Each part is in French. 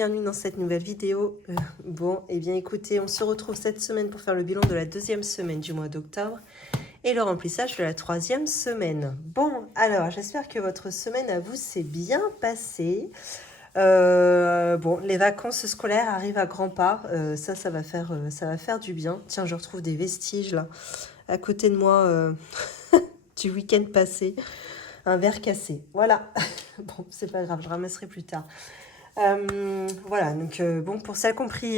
bienvenue dans cette nouvelle vidéo. Bon, et bien écoutez, on se retrouve cette semaine pour faire le bilan de la deuxième semaine du mois d'octobre et le remplissage de la troisième semaine. Bon, alors j'espère que votre semaine à vous s'est bien passée. Bon, les vacances scolaires arrivent à grands pas. Ça va faire du bien. Tiens, je retrouve des vestiges là, à côté de moi du week-end passé. Un verre cassé. Voilà. Bon, c'est pas grave, je ramasserai plus tard. Voilà, donc bon, pour celles compris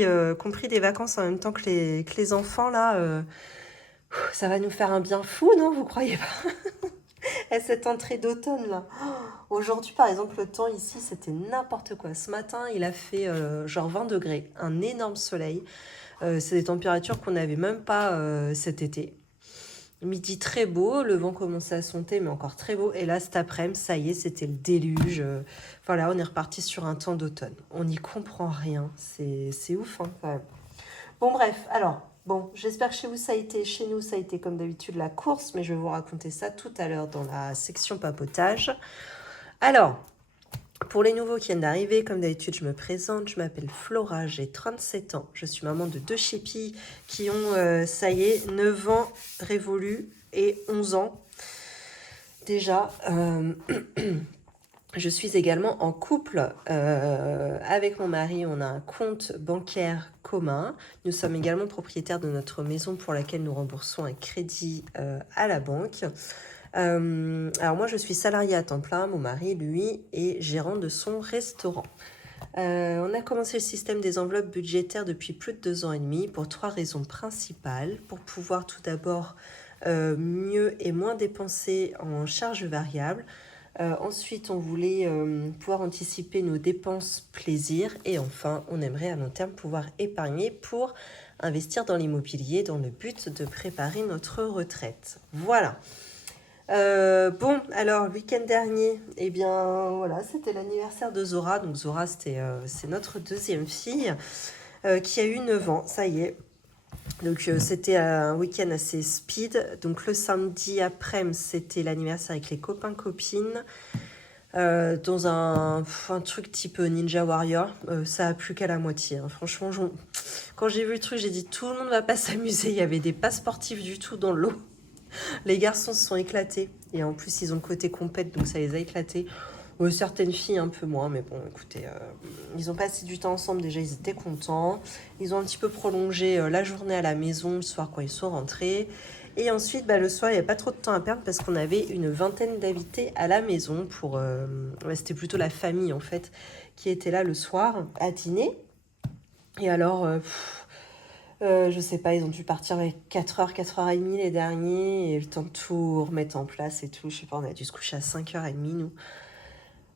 des vacances en même temps que les enfants, là, ça va nous faire un bien fou, non? Vous croyez pas? Et cette entrée d'automne, là. Aujourd'hui, par exemple, le temps ici, c'était n'importe quoi. Ce matin, il a fait genre 20 degrés, un énorme soleil. C'est des températures qu'on n'avait même pas cet été. Midi très beau, le vent commençait à monter, mais encore très beau. Et là, cet après-midi, ça y est, c'était le déluge. Voilà, on est reparti sur un temps d'automne. On n'y comprend rien. C'est ouf, hein, quand même. Bon, bref, alors, bon, j'espère que chez vous, ça a été, chez nous, ça a été comme d'habitude la course, mais je vais vous raconter ça tout à l'heure dans la section papotage. Alors, pour les nouveaux qui viennent d'arriver, comme d'habitude, je me présente. Je m'appelle Flora, j'ai 37 ans. Je suis maman de 2 chépis qui ont, ça y est, 9 ans révolus et 11 ans. Déjà, je suis également en couple avec mon mari. On a un compte bancaire commun. Nous sommes également propriétaires de notre maison pour laquelle nous remboursons un crédit à la banque. Alors moi, je suis salariée à temps plein. Mon mari, lui, est gérant de son restaurant. On a commencé le système des enveloppes budgétaires depuis plus de 2 ans et demi pour 3 raisons principales. Pour pouvoir tout d'abord mieux et moins dépenser en charges variables. Ensuite, on voulait pouvoir anticiper nos dépenses plaisir. Et enfin, on aimerait à long terme pouvoir épargner pour investir dans l'immobilier dans le but de préparer notre retraite. Voilà. Bon, alors, le week-end dernier, eh bien, voilà, c'était l'anniversaire de Zora. Donc, Zora, c'est notre deuxième fille qui a eu 9 ans, ça y est. Donc, c'était un week-end assez speed. Donc, le samedi après-midi, c'était l'anniversaire avec les copains-copines. Dans un truc type Ninja Warrior. Ça a plu qu'à la moitié, hein. Franchement, quand j'ai vu le truc, j'ai dit tout le monde va pas s'amuser. Il y avait des pas sportifs du tout dans l'eau. Les garçons se sont éclatés. Et en plus, ils ont le côté compète, donc ça les a éclatés. Certaines filles un peu moins, mais bon, écoutez, ils ont passé du temps ensemble, déjà ils étaient contents. Ils ont un petit peu prolongé la journée à la maison, le soir quand ils sont rentrés. Et ensuite, le soir, il n'y avait pas trop de temps à perdre parce qu'on avait une vingtaine d'invités à la maison. C'était plutôt la famille, en fait, qui était là le soir à dîner. Et alors, je sais pas, ils ont dû partir avec 4h, 4h30 les derniers. Et le temps de tout remettre en place et tout. Je sais pas, on a dû se coucher à 5h30, nous.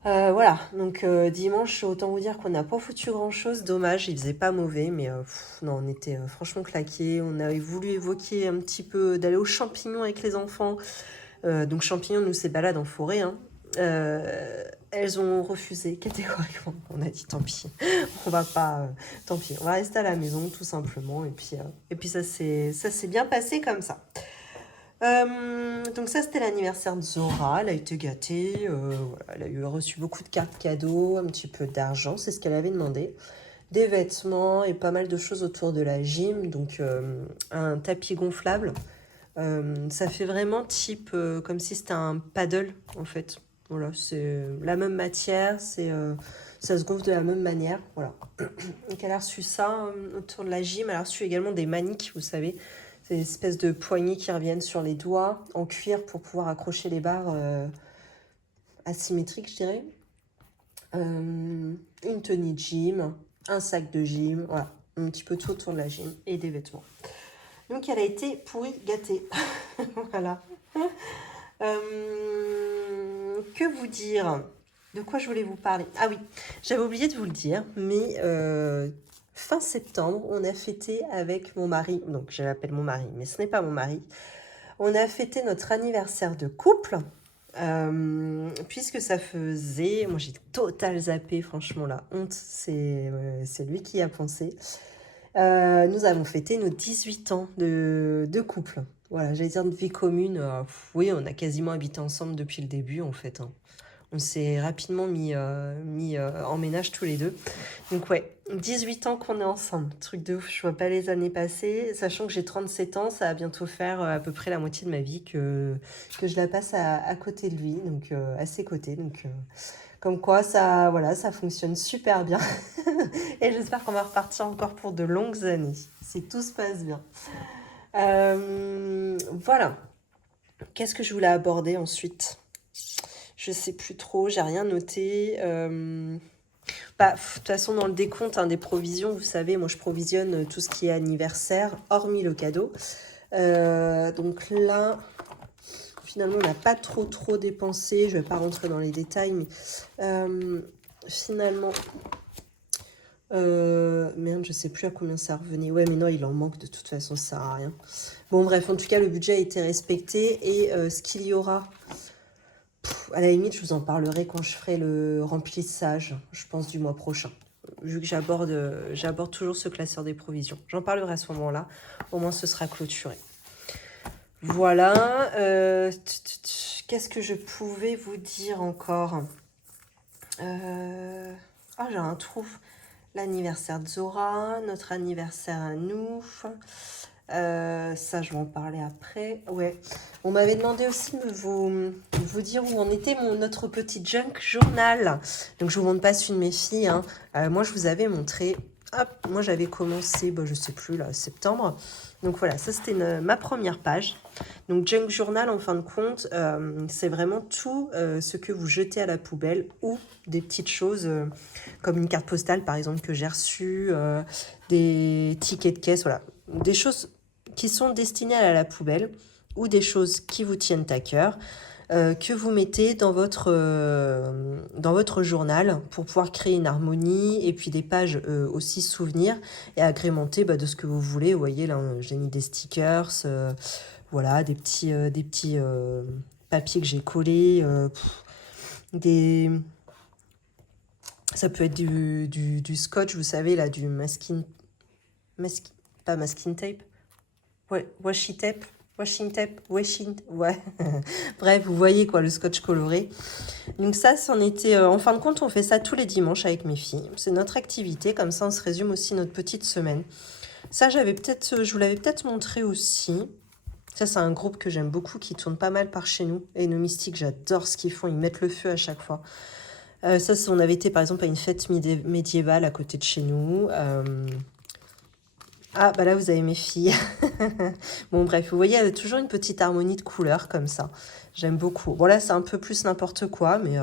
Voilà, donc dimanche, autant vous dire qu'on n'a pas foutu grand-chose. Dommage, il faisait pas mauvais, mais non, on était franchement claqués. On avait voulu évoquer un petit peu d'aller aux champignons avec les enfants. Donc champignons, nous, c'est balade en forêt, hein. Elles ont refusé catégoriquement. On a dit tant pis, on va pas, tant pis, on va rester à la maison tout simplement. Et puis ça s'est bien passé comme ça. Donc ça, c'était l'anniversaire de Zora. Elle a été gâtée. Voilà, elle a reçu beaucoup de cartes cadeaux, un petit peu d'argent, c'est ce qu'elle avait demandé. Des vêtements et pas mal de choses autour de la gym. Donc un tapis gonflable. Ça fait vraiment type comme si c'était un paddle en fait. Voilà, c'est la même matière, ça se gonfle de la même manière. Voilà. Donc elle a reçu ça autour de la gym. Elle a reçu également des maniques, vous savez. Ces espèces de poignées qui reviennent sur les doigts en cuir pour pouvoir accrocher les barres asymétriques, je dirais. Une tenue de gym, un sac de gym, voilà. Un petit peu tout autour de la gym et des vêtements. Donc elle a été pourrie gâtée. Voilà. Que vous dire? De quoi je voulais vous parler? Ah oui, j'avais oublié de vous le dire, mais fin septembre, on a fêté avec mon mari, donc je l'appelle mon mari, mais ce n'est pas mon mari. On a fêté notre anniversaire de couple, puisque ça faisait... Moi, j'ai total zappé, franchement, la honte, c'est lui qui a pensé. Nous avons fêté nos 18 ans de couple. Voilà, j'allais dire de vie commune. Oui, on a quasiment habité ensemble depuis le début, en fait, hein. On s'est rapidement mis en ménage tous les deux. Donc ouais, 18 ans qu'on est ensemble. Truc de ouf, je vois pas les années passer. Sachant que j'ai 37 ans, ça va bientôt faire à peu près la moitié de ma vie que je la passe à côté de lui, donc à ses côtés. Donc comme quoi, ça, voilà, ça fonctionne super bien. Et j'espère qu'on va repartir encore pour de longues années, si tout se passe bien. Voilà. Qu'est-ce que je voulais aborder ensuite? Je sais plus trop, j'ai rien noté. Bah, de toute façon, dans le décompte des provisions, vous savez, moi je provisionne tout ce qui est anniversaire, hormis le cadeau. Donc là, finalement, on n'a pas trop dépensé. Je vais pas rentrer dans les détails, mais finalement, merde, je sais plus à combien ça revenait. Ouais, mais non, il en manque de toute façon, ça sert à rien. Bon, bref, en tout cas, le budget a été respecté et ce qu'il y aura. À la limite, je vous en parlerai quand je ferai le remplissage, je pense, du mois prochain. Vu que j'aborde toujours ce classeur des provisions. J'en parlerai à ce moment-là. Au moins, ce sera clôturé. Voilà. Qu'est-ce que je pouvais vous dire encore? Ah, j'ai un trou. L'anniversaire de Zora, notre anniversaire à nous. Ça, je vais en parler après. Ouais. On m'avait demandé aussi de vous dire où en était notre petit junk journal. Donc, je vous montre pas celui de mes filles. Hein. Moi, je vous avais montré. Hop, moi, j'avais commencé, je sais plus, là, septembre. Donc, voilà, ça, c'était ma première page. Donc, junk journal, en fin de compte, c'est vraiment tout ce que vous jetez à la poubelle ou des petites choses comme une carte postale, par exemple, que j'ai reçue, des tickets de caisse, voilà. Des choses qui sont destinées à la poubelle ou des choses qui vous tiennent à cœur, que vous mettez dans votre journal pour pouvoir créer une harmonie et puis des pages aussi souvenirs et agrémenter de ce que vous voulez. Vous voyez, là, j'ai mis des stickers, voilà, des petits papiers que j'ai collés, ça peut être du scotch, vous savez, là, du pas masking tape, ouais, washi tape, ouais. Bref, vous voyez quoi, le scotch coloré. Donc ça, c'en était... en fin de compte, on fait ça tous les dimanches avec mes filles. C'est notre activité, comme ça on se résume aussi notre petite semaine. Ça, je vous l'avais peut-être montré aussi. Ça, c'est un groupe que j'aime beaucoup, qui tourne pas mal par chez nous. Et nos mystiques, j'adore ce qu'ils font, ils mettent le feu à chaque fois. Ça, on avait été par exemple à une fête médiévale à côté de chez nous. Ah, bah là, vous avez mes filles. Bon, bref, vous voyez, il y a toujours une petite harmonie de couleurs comme ça. J'aime beaucoup. Bon, là, c'est un peu plus n'importe quoi, mais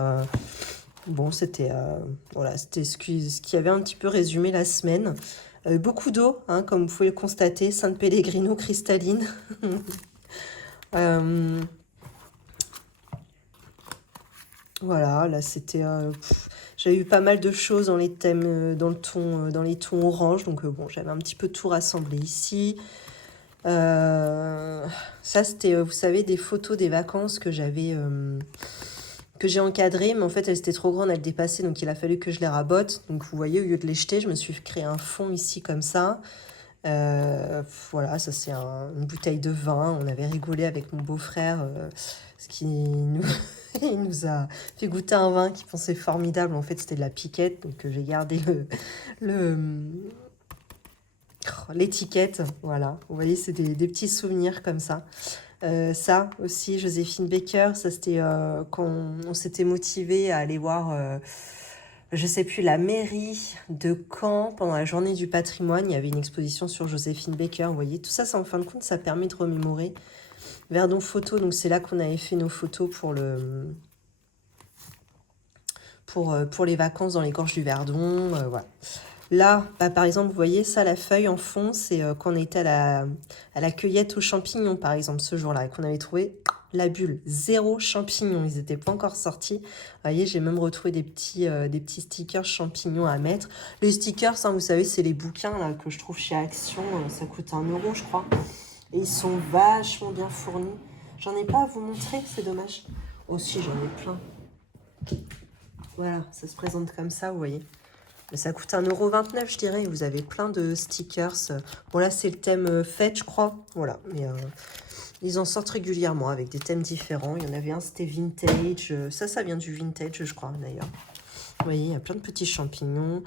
bon, c'était voilà, c'était ce qui avait un petit peu résumé la semaine. Beaucoup d'eau, hein, comme vous pouvez le constater, San Pellegrino cristalline. Voilà, là, c'était... J'ai eu pas mal de choses dans les thèmes, dans les tons orange, donc bon, j'avais un petit peu tout rassemblé ici. Ça, c'était, vous savez, des photos des vacances que j'ai encadrées, mais en fait, elles étaient trop grandes, elles dépassaient, donc il a fallu que je les rabote. Donc, vous voyez, au lieu de les jeter, je me suis créé un fond ici comme ça. Voilà, ça c'est une bouteille de vin. On avait rigolé avec mon beau-frère, ce qui il nous a fait goûter un vin qu'il pensait formidable. En fait, c'était de la piquette, donc j'ai gardé l'étiquette. Voilà, vous voyez, c'est des petits souvenirs comme ça. Ça aussi, Joséphine Baker, ça c'était quand on s'était motivé à aller voir, je sais plus, la mairie de Caen pendant la journée du patrimoine. Il y avait une exposition sur Joséphine Baker. Vous voyez, tout ça, en fin de compte, ça permet de remémorer. Verdon Photo, donc c'est là qu'on avait fait nos photos pour les vacances dans les gorges du Verdon. Voilà. Là, par exemple, vous voyez ça, la feuille en fond, c'est quand on était à la cueillette aux champignons, par exemple, ce jour-là, et qu'on avait trouvé la bulle. 0 champignons, ils n'étaient pas encore sortis. Vous voyez, j'ai même retrouvé des petits stickers champignons à mettre. Les stickers, hein, vous savez, c'est les bouquins là, que je trouve chez Action. Ça coûte 1 €, je crois. Et ils sont vachement bien fournis. J'en ai pas à vous montrer, c'est dommage. Aussi, j'en ai plein. Voilà, ça se présente comme ça, vous voyez. Mais ça coûte 1,29 €, je dirais. Vous avez plein de stickers. Bon, là, c'est le thème fête, je crois. Voilà. Mais Ils en sortent régulièrement avec des thèmes différents. Il y en avait un, c'était vintage. Ça vient du vintage, je crois, d'ailleurs. Vous voyez, il y a plein de petits champignons.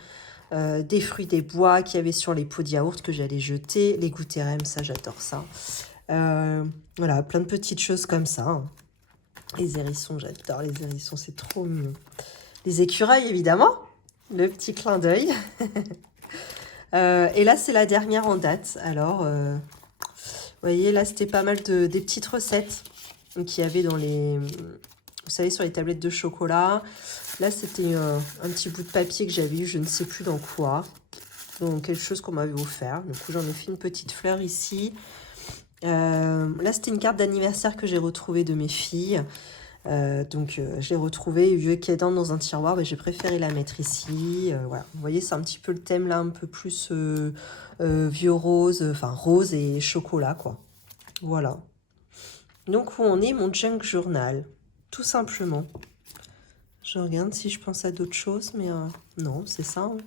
Des fruits des bois qu'il y avait sur les pots de yaourt que j'allais jeter. Les goûterem, ça, j'adore ça. Voilà, plein de petites choses comme ça. Hein. Les hérissons, j'adore les hérissons, c'est trop mignon. Les écureuils, évidemment. Le petit clin d'œil. Et là, c'est la dernière en date. Alors, vous voyez, là, c'était pas mal des petites recettes qu'il y avait dans les... Vous savez, sur les tablettes de chocolat. Là, c'était un petit bout de papier que j'avais eu, je ne sais plus dans quoi. Donc, quelque chose qu'on m'avait offert. Du coup, j'en ai fait une petite fleur ici. Là, c'était une carte d'anniversaire que j'ai retrouvée de mes filles. Je l'ai retrouvée, vieux qu'aidant dans un tiroir. J'ai préféré la mettre ici. Voilà. Vous voyez, c'est un petit peu le thème là, un peu plus vieux rose, enfin rose et chocolat, quoi. Voilà. Donc, où en est mon junk journal? Tout simplement. Je regarde si je pense à d'autres choses, mais non, c'est ça. Hein.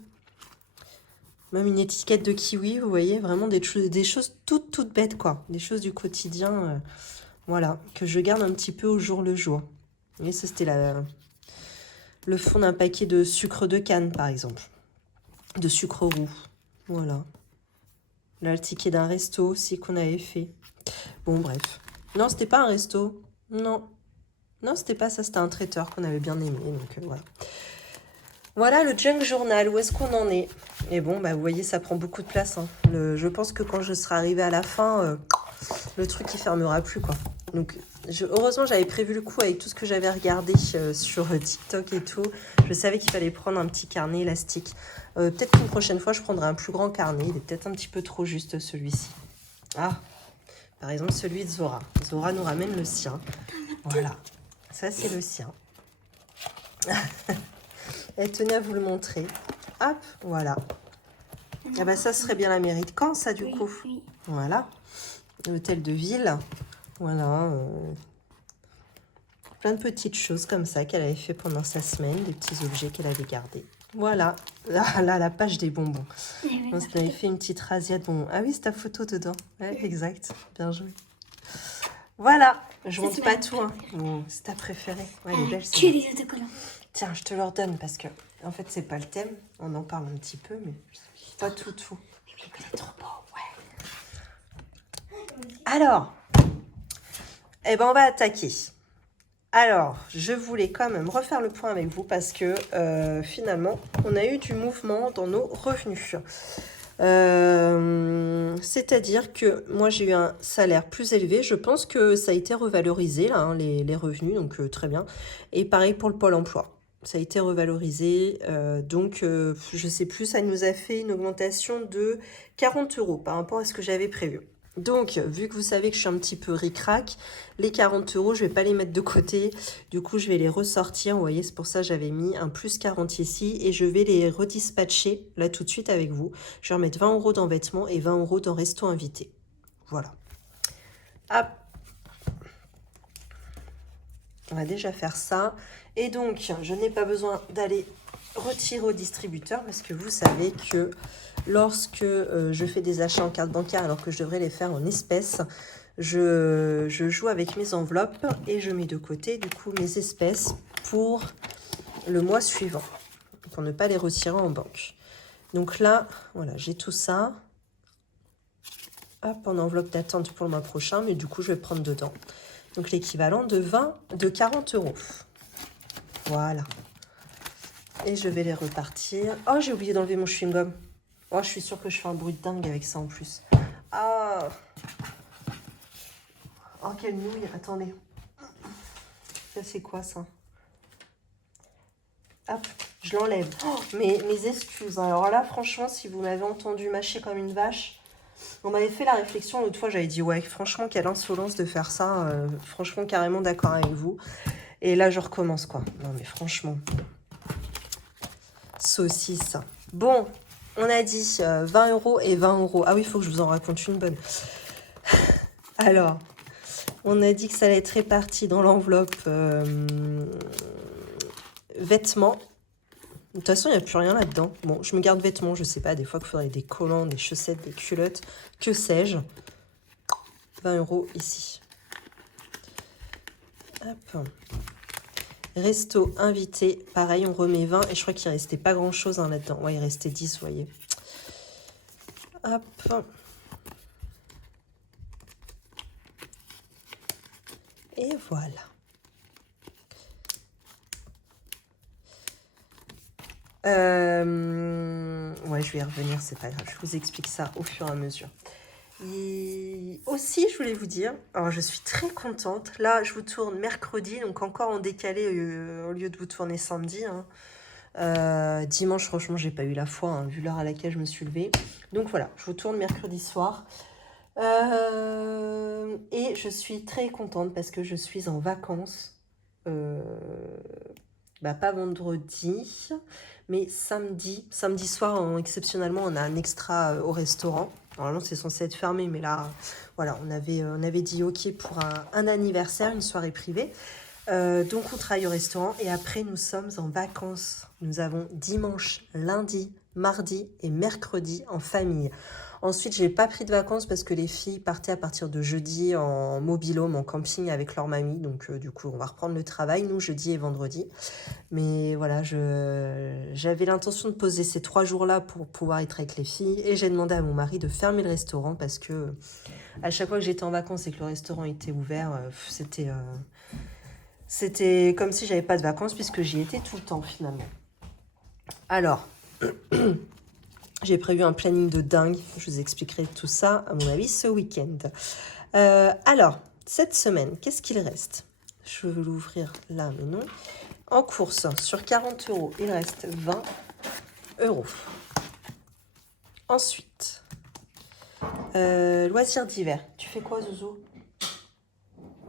Même une étiquette de kiwi, vous voyez, vraiment des choses toutes bêtes, quoi. Des choses du quotidien, voilà, que je garde un petit peu au jour le jour. Vous voyez, ça, c'était le fond d'un paquet de sucre de canne, par exemple. De sucre roux, voilà. Là, le ticket d'un resto aussi qu'on avait fait. Bon, bref. Non, c'était pas un resto. Non. Non, c'était pas ça, c'était un traiteur qu'on avait bien aimé, donc voilà. Voilà le junk journal, où est-ce qu'on en est? Et bon, bah, vous voyez, ça prend beaucoup de place. Hein. Je pense que quand je serai arrivée à la fin, le truc, il fermera plus, quoi. Donc, heureusement, j'avais prévu le coup avec tout ce que j'avais regardé sur TikTok et tout. Je savais qu'il fallait prendre un petit carnet élastique. Peut-être qu'une prochaine fois, je prendrai un plus grand carnet. Il est peut-être un petit peu trop juste, celui-ci. Ah, par exemple, celui de Zora. Zora nous ramène le sien. Voilà. Ça, c'est le sien. Elle tenait à vous le montrer. Hop, voilà. Ah bah ça serait bien la mairie de Caen, ça, du coup. Oui. Voilà. L'hôtel de ville. Voilà. Plein de petites choses comme ça qu'elle avait fait pendant sa semaine. Des petits objets qu'elle avait gardés. Voilà. Là, la page des bonbons. On avait fait une petite razzia de bonbons. Ah oui, c'est ta photo dedans. Ouais, exact. Bien joué. Voilà. Je montre pas tout. Hein. Bon, c'est ta préférée. Ouais, elle est belle. Que les autocollants. Tiens, je te leur donne parce que, en fait, c'est pas le thème. On en parle un petit peu, mais pas tout. C'est trop beau, ouais. Alors, eh ben, on va attaquer. Alors, je voulais quand même refaire le point avec vous parce que, finalement, on a eu du mouvement dans nos revenus. C'est-à-dire que moi, j'ai eu un salaire plus élevé. Je pense que ça a été revalorisé, là, hein, les revenus, donc très bien. Et pareil pour le Pôle emploi. Ça a été revalorisé, je sais plus, ça nous a fait une augmentation de 40 € par rapport à ce que j'avais prévu. Donc, vu que vous savez que je suis un petit peu ric-rac, les 40 €, je vais pas les mettre de côté. Du coup, je vais les ressortir. Vous voyez, c'est pour ça que j'avais mis un plus 40 ici. Et je vais les redispatcher là tout de suite avec vous. Je vais remettre 20 € dans vêtements et 20 € dans resto invité. Voilà. Hop. On va déjà faire ça. Et donc, je n'ai pas besoin d'aller retirer au distributeur parce que vous savez que lorsque je fais des achats en carte bancaire alors que je devrais les faire en espèces, je joue avec mes enveloppes et je mets de côté du coup mes espèces pour le mois suivant, pour ne pas les retirer en banque. Donc là, voilà, j'ai tout ça. Hop, en enveloppe d'attente pour le mois prochain, mais du coup, je vais prendre dedans. Donc l'équivalent de 40 €. Voilà. Et je vais les repartir. Oh, j'ai oublié d'enlever mon chewing-gum. Oh, je suis sûre que je fais un bruit de dingue avec ça en plus. Ah. Oh, quelle nouille. Attendez. Ça, c'est quoi, ça? Hop, je l'enlève. Oh, mes excuses. Alors là, franchement, si vous m'avez entendu mâcher comme une vache, on m'avait fait la réflexion l'autre fois. J'avais dit, ouais, franchement, quelle insolence de faire ça. Franchement, carrément d'accord avec vous. Et là, je recommence, quoi. Non, mais franchement. Saucisse. Bon, on a dit 20 € et 20 €. Ah oui, il faut que je vous en raconte une bonne. Alors, on a dit que ça allait être réparti dans l'enveloppe vêtements. De toute façon, il n'y a plus rien là-dedans. Bon, je me garde vêtements, je sais pas. Des fois, qu'il faudrait des collants, des chaussettes, des culottes. Que sais-je? 20 € ici. Hop. Resto invité, pareil, on remet 20 et je crois qu'il restait pas grand chose hein, là-dedans. Ouais, il restait 10, vous voyez. Hop. Et voilà. Ouais, je vais y revenir, c'est pas grave. Je vous explique ça au fur et à mesure. Et aussi, je voulais vous dire, alors je suis très contente. Là, je vous tourne mercredi, donc encore en décalé au lieu de vous tourner samedi. Hein. Dimanche, franchement, j'ai pas eu la foi, hein, vu l'heure à laquelle je me suis levée. Donc voilà, je vous tourne mercredi soir. Et je suis très contente parce que je suis en vacances. Pas vendredi, mais samedi. Samedi soir, exceptionnellement, on a un extra au restaurant. Normalement, c'est censé être fermé, mais là, voilà, on avait dit OK pour un anniversaire, une soirée privée. Donc, on travaille au restaurant et après, nous sommes en vacances. Nous avons dimanche, lundi, mardi et mercredi en famille. Ensuite, je n'ai pas pris de vacances parce que les filles partaient à partir de jeudi en mobil-home, en camping avec leur mamie. Donc, du coup, on va reprendre le travail, nous, jeudi et vendredi. Mais voilà, j'avais l'intention de poser ces 3 jours-là pour pouvoir être avec les filles. Et j'ai demandé à mon mari de fermer le restaurant parce que à chaque fois que j'étais en vacances et que le restaurant était ouvert, c'était comme si j'avais pas de vacances puisque j'y étais tout le temps finalement. Alors, j'ai prévu un planning de dingue. Je vous expliquerai tout ça, à mon avis, ce week-end. Alors, cette semaine, qu'est-ce qu'il reste? Je vais l'ouvrir là, mais non. En course, sur 40 €, il reste 20 €. Ensuite, loisirs d'hiver. Tu fais quoi, Zouzou?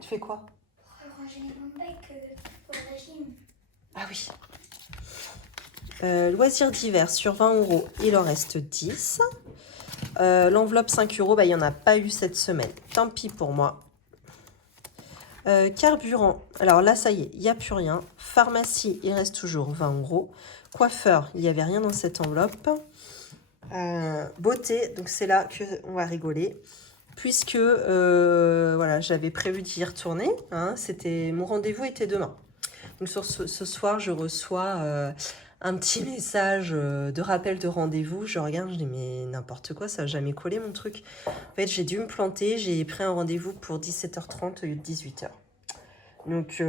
Tu fais quoi? Ranger les bonbons pour le régime. Ah oui. Loisirs d'hiver, sur 20 €, il en reste 10. L'enveloppe 5 €, il n'y en a pas eu cette semaine. Tant pis pour moi. Carburant, alors là, ça y est, il n'y a plus rien. Pharmacie, il reste toujours 20 €. Coiffeur, il n'y avait rien dans cette enveloppe. Beauté, donc c'est là qu'on va rigoler. Puisque voilà, j'avais prévu d'y retourner. Hein, mon rendez-vous était demain. Donc ce soir, je reçois un petit message de rappel de rendez-vous. Je regarde, je dis mais n'importe quoi, ça n'a jamais collé mon truc. En fait, j'ai dû me planter. J'ai pris un rendez-vous pour 17h30 au lieu de 18h. Donc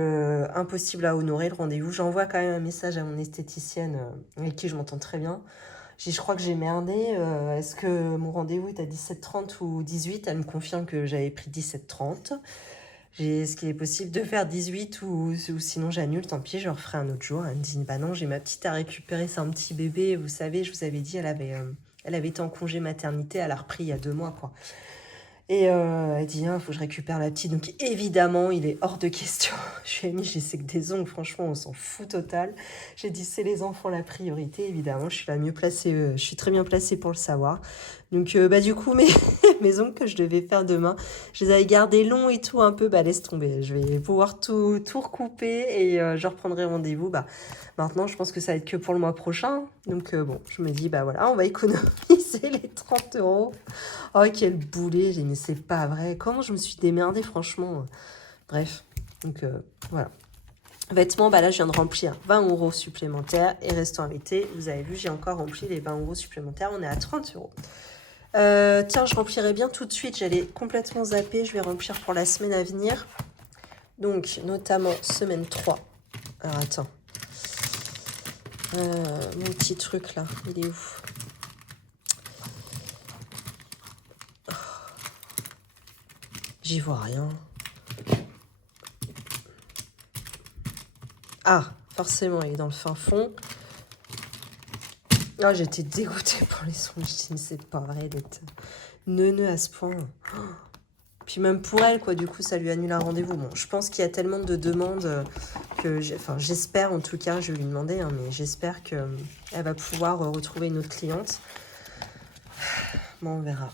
impossible à honorer le rendez-vous. J'envoie quand même un message à mon esthéticienne avec qui je m'entends très bien. Je crois que j'ai merdé. Est-ce que mon rendez-vous est à 17h30 ou 18h? Elle me confirme que j'avais pris 17h30. Est-ce qu'il est possible de faire 18 ou sinon j'annule, tant pis, je referai un autre jour. Elle me dit, bah non, j'ai ma petite à récupérer, c'est un petit bébé. Vous savez, je vous avais dit, elle avait été en congé maternité, elle a repris il y a 2 mois, quoi. Et elle dit, il faut que je récupère la petite. Donc évidemment, il est hors de question. Je lui ai mis, je sais que des ongles, franchement, on s'en fout total. J'ai dit, c'est les enfants la priorité, évidemment. Je suis la mieux placée, je suis très bien placée pour le savoir. Donc du coup, mes ongles que je devais faire demain, je les avais gardés longs et tout un peu. Laisse tomber. Je vais pouvoir tout recouper et je reprendrai rendez-vous. Maintenant, je pense que ça va être que pour le mois prochain. Donc bon, je me dis, voilà, on va économiser les 30 €. Oh, quel boulet. J'ai dit, mais c'est pas vrai. Comment je me suis démerdée, franchement. Bref, donc voilà. Vêtements, là, je viens de remplir 20 € supplémentaires. Et restant invité, vous avez vu, j'ai encore rempli les 20 € supplémentaires. On est à 30 €. Tiens, je remplirai bien tout de suite. J'allais complètement zapper. Je vais remplir pour la semaine à venir. Donc, notamment, semaine 3. Alors, attends. Mon petit truc, là, il est où? Oh. J'y vois rien. Ah, forcément, il est dans le fin fond. Ah, j'étais dégoûtée pour les sons. Je dis, mais c'est pas vrai d'être neuneux à ce point. Oh. Puis même pour elle, quoi, du coup, ça lui annule un rendez-vous. Bon, je pense qu'il y a tellement de demandes que... j'espère, en tout cas, je vais lui demander, hein, mais j'espère qu'elle va pouvoir retrouver une autre cliente. Bon, on verra.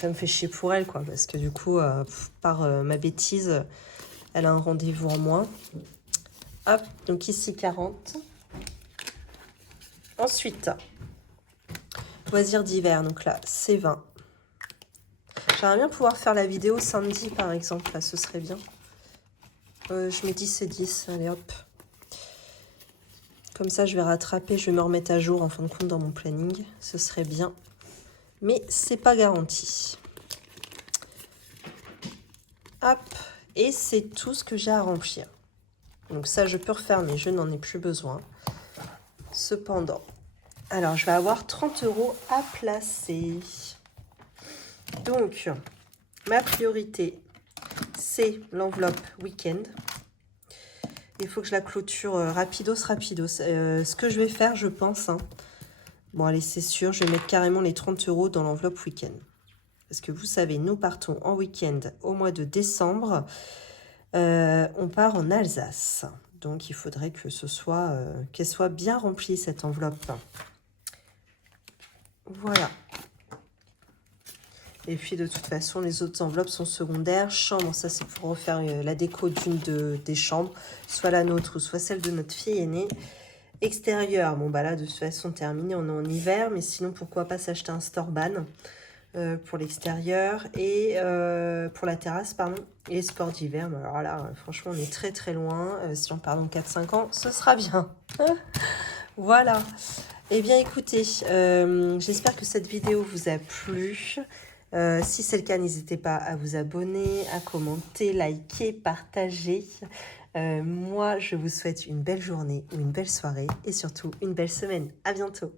Ça me fait chier pour elle, quoi, parce que du coup, par ma bêtise, elle a un rendez-vous en moins. Hop, donc ici 40. Ensuite, loisirs d'hiver, donc là, c'est 20. J'aimerais bien pouvoir faire la vidéo samedi, par exemple, là, ce serait bien. Je mets 10 et 10, allez hop. Comme ça, je vais rattraper, je vais me remettre à jour en fin de compte dans mon planning. Ce serait bien. Mais c'est pas garanti. Hop. Et c'est tout ce que j'ai à remplir. Donc ça, je peux refermer, je n'en ai plus besoin. Cependant, alors je vais avoir 30 € à placer. Donc, ma priorité, c'est l'enveloppe week-end. Il faut que je la clôture rapidos. Ce que je vais faire, je pense, hein. Bon, allez, c'est sûr, je vais mettre carrément les 30 € dans l'enveloppe week-end. Parce que vous savez, nous partons en week-end au mois de décembre. On part en Alsace. Donc, il faudrait que qu'elle soit bien remplie, cette enveloppe. Voilà. Et puis, de toute façon, les autres enveloppes sont secondaires. Chambre, ça, c'est pour refaire la déco d'une des chambres. Soit la nôtre, ou soit celle de notre fille aînée. Extérieur, bon, bah là, de toute façon, terminé, on est en hiver. Mais sinon, pourquoi pas s'acheter un store-ban pour l'extérieur et pour la terrasse, pardon, et sport d'hiver. Alors là, franchement, on est très très loin. Si on part dans 4-5 ans, ce sera bien. Voilà. Eh bien, écoutez, j'espère que cette vidéo vous a plu. Si c'est le cas, n'hésitez pas à vous abonner, à commenter, liker, partager. Moi, je vous souhaite une belle journée ou une belle soirée et surtout une belle semaine. À bientôt.